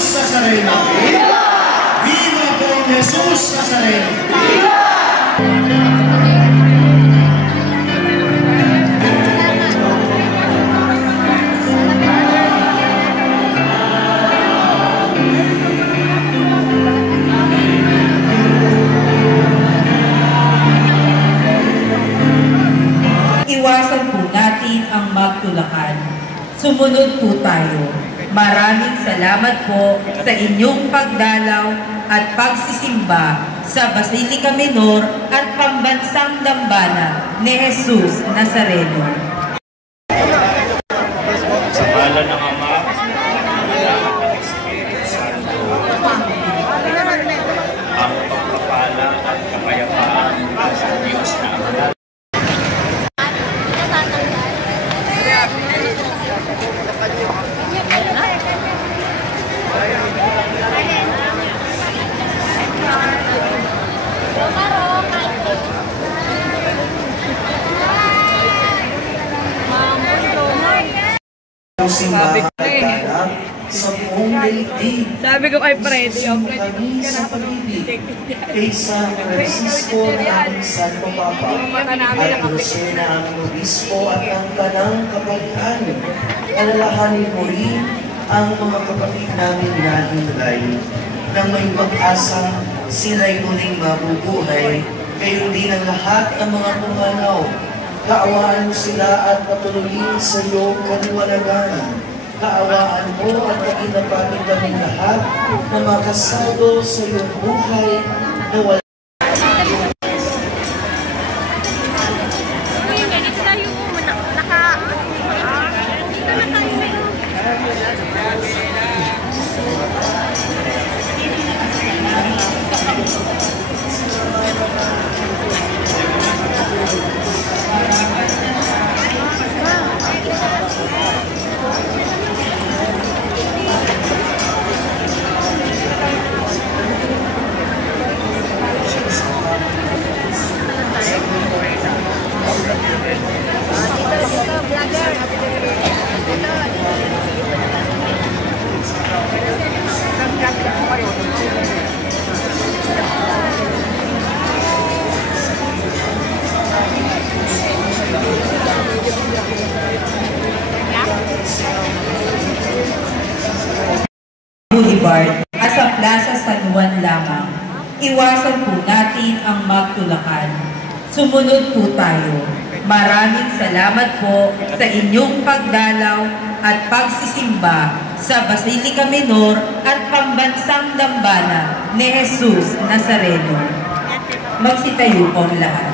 Jesus Nazareno! Viva! Viva Pong Jesus Nazareno! Viva! Iwasan po natin ang magtulakan. Sumunod po tayo. Maraming salamat po sa inyong pagdalaw at pagsisimba sa Basilica Minor at Pambansang Dambana ni Jesus Nazareno. Sa ngalan ng Ama, ng Espiritu Santo, ang pagpapala at kapayapaan sa Diyos na Ama. Sabi ko kay Freddy, sa pag-ibig kay San Francisco na aming Santo Papa at Jose na aming Obispo at ang kanang kapalian. Alalahanin mo rin ang mga kapatid namin na hinlay na may pag-asa sila'y muling mabubuhay, gayon din ang lahat ng mga pumanaw. Kaawaan mo sila at patuloyin sa iyong kaliwanagan. Kaawaan mo at kaginapagin kami lahat na makasado sa iyong buhay na wala. Boulevard at sa Plaza San Juan lamang. Iwasan po natin ang magtulakan. Sumunod po tayo. Maraming salamat po sa inyong pagdalaw at pagsisimba sa Basilica Minor at Pambansang Dambana ni Jesus Nazareno. Magsitayo po ang lahat.